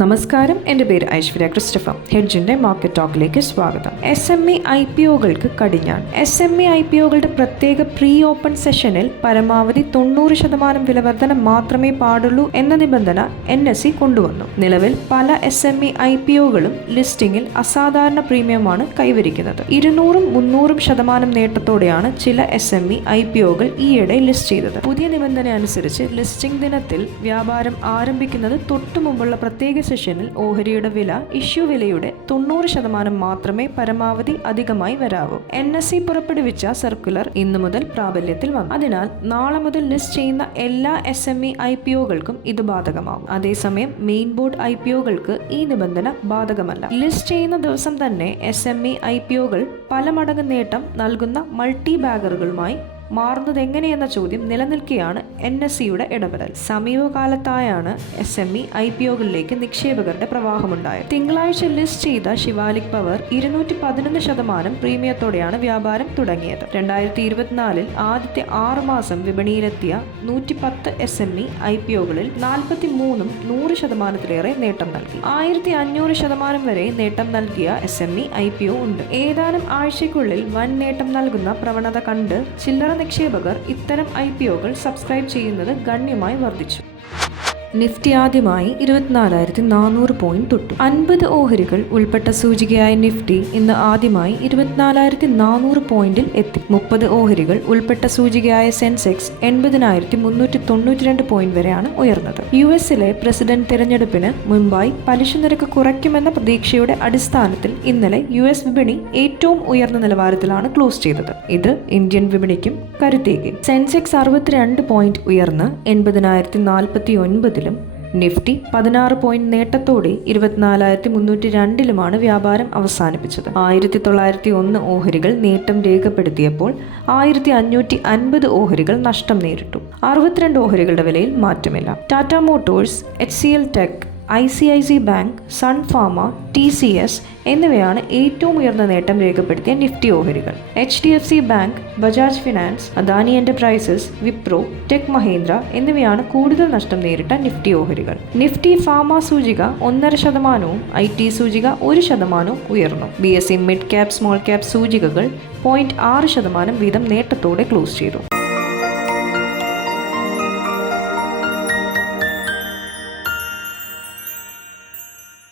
നമസ്കാരം. എന്റെ പേര് ഐശ്വര്യ ക്രിസ്റ്റഫ ഹെഡ്ജിന്റെ മാർക്കറ്റ് ടോക്കിലേക്ക് സ്വാഗതം. S M E I P ഒകൾക്ക് കടിഞ്ഞാൺ S M E I P ഒകളുടെ പ്രത്യേക പ്രീ ഓപ്പൺ സെഷനിൽ പരമാവധി തൊണ്ണൂറ് ശതമാനം വിലവർധന മാത്രമേ പാടുള്ളൂ എന്ന നിബന്ധന എൻ എസ് സി കൊണ്ടുവന്നു. നിലവിൽ പല S M E I P ഒകളും ലിസ്റ്റിംഗിൽ അസാധാരണ പ്രീമിയമാണ് കൈവരിക്കുന്നത്. ഇരുന്നൂറും മുന്നൂറും ശതമാനം നേട്ടത്തോടെയാണ് ചില S M E I P ഒകൾ ഈയിടെ ലിസ്റ്റ് ചെയ്തത്. പുതിയ നിബന്ധന അനുസരിച്ച് ലിസ്റ്റിംഗ് ദിനത്തിൽ വ്യാപാരം ആരംഭിക്കുന്നത് തൊട്ടു മുമ്പുള്ള പ്രത്യേക സെഷനിൽ ഓഹരിയുടെ വില ഇഷ്യൂ വിലയുടെ തൊണ്ണൂറ് ശതമാനം മാത്രമേ പരമാവധി അധികമായി വരാവൂ. എൻ എസ് സി പുറപ്പെടുവിച്ച സർക്കുലർ ഇന്നു മുതൽ പ്രാബല്യത്തിൽ വന്നു. അതിനാൽ നാളെ മുതൽ ലിസ്റ്റ് ചെയ്യുന്ന എല്ലാ S M E I P ഒകൾക്കും ഇത് ബാധകമാകും. അതേസമയം മെയിൻ ബോർഡ് ഐ പി ഒകൾക്ക് ഈ നിബന്ധന ബാധകമല്ല. ലിസ്റ്റ് ചെയ്യുന്ന ദിവസം തന്നെ S M E I P ഒകൾ പല മടങ്ങ് നേട്ടം നൽകുന്ന മൾട്ടി ബാഗറുകളുമായി മാറുന്നത് എങ്ങനെയെന്ന ചോദ്യം നിലനിൽക്കുകയാണ് എൻ എസ് സിയുടെ ഇടപെടൽ. സമീപകാലത്തായാണ് S M E I P ഒകളിലേക്ക് നിക്ഷേപകരുടെ പ്രവാഹമുണ്ടായത്. തിങ്കളാഴ്ച ലിസ്റ്റ് ചെയ്ത ശിവാലിക് പവർ ഇരുന്നൂറ്റി പതിനൊന്ന് ശതമാനം പ്രീമിയത്തോടെയാണ് വ്യാപാരം തുടങ്ങിയത്. രണ്ടായിരത്തി ഇരുപത്തിനാലിൽ ആദ്യത്തെ ആറ് മാസം വിപണിയിലെത്തിയ നൂറ്റി പത്ത് S M E I P ഒകളിൽ നാൽപ്പത്തി മൂന്നും നൂറ് ശതമാനത്തിലേറെ നേട്ടം നൽകി. ആയിരത്തി അഞ്ഞൂറ് ശതമാനം വരെ നേട്ടം നൽകിയ S M E I P O ഉണ്ട്. ഏതാനും ആഴ്ചയ്ക്കുള്ളിൽ വൻ നേട്ടം നൽകുന്ന പ്രവണത കണ്ട് ചില്ലറ നിക്ഷേപകർ ഇത്തരം ഐ പി ഒകൾ സബ്സ്ക്രൈബ് ചെയ്യുന്നത് ഗണ്യമായി വർദ്ധിച്ചു. നിഫ്റ്റി ആദ്യമായി ഇരുപത്തിനാലായിരത്തി നാനൂറ് പോയിന്റ് തൊട്ടു. അൻപത് ഓഹരികൾ ഉൾപ്പെട്ട സൂചികയായ നിഫ്റ്റി ഇന്ന് ആദ്യമായി ഇരുപത്തിനാലായിരത്തി നാനൂറ് പോയിന്റിൽ എത്തി. മുപ്പത് ഓഹരികൾ ഉൾപ്പെട്ട സൂചികയായ സെൻസെക്സ് എൺപതിനായിരത്തി മുന്നൂറ്റി തൊണ്ണൂറ്റി രണ്ട് പോയിന്റ് വരെയാണ് ഉയർന്നത്. യു എസിലെ പ്രസിഡന്റ് തിരഞ്ഞെടുപ്പിന് മുമ്പായി പലിശ നിരക്ക് കുറയ്ക്കുമെന്ന പ്രതീക്ഷയുടെ അടിസ്ഥാനത്തിൽ ഇന്നലെ യു എസ് വിപണി ഏറ്റവും ഉയർന്ന നിലവാരത്തിലാണ് ക്ലോസ് ചെയ്തത്. ഇത് ഇന്ത്യൻ വിപണിക്കും കരുത്തേകി. സെൻസെക്സ് അറുപത്തിരണ്ട് പോയിന്റ് ഉയർന്ന് എൺപതിനായിരത്തി നാൽപ്പത്തി ഒൻപതിലും നിഫ്റ്റി പതിനാറ് പോയിന്റ് നേട്ടത്തോടെ ഇരുപത്തിനാലായിരത്തി മുന്നൂറ്റി രണ്ടിലുമാണ് വ്യാപാരം അവസാനിപ്പിച്ചത്. ആയിരത്തി തൊള്ളായിരത്തി ഒന്ന് ഓഹരികൾ നേട്ടം രേഖപ്പെടുത്തിയപ്പോൾ ആയിരത്തി അഞ്ഞൂറ്റി അൻപത് ഓഹരികൾ നഷ്ടം നേരിട്ടു. അറുപത്തിരണ്ട് ഓഹരികളുടെ വിലയിൽ മാറ്റമില്ല. Tata Motors H C L tech I C I C bank sun pharma T C S എന്നിവയാണ് ഏറ്റവും ഉയർന്ന നേട്ടം രേഖപ്പെടുത്തിയ നിഫ്റ്റി ഓഹരികൾ. H D F C bank Bajaj finance Adani enterprises Wipro tech Mahindra എന്നിവയാണ് കൂടുതൽ നഷ്ടം നേരിട്ട നിഫ്റ്റി ഓഹരികൾ. നിഫ്റ്റി ഫാർമ സൂചിക ഒന്നര ശതമാനവും ഐ ടി സൂചിക ഒരു ശതമാനവും ഉയർന്നു. B S C mid cap small cap സൂചികകൾ പോയിന്റ് ആറ് ശതമാനം വീതം നേട്ടത്തോടെ ക്ലോസ് ചെയ്തു.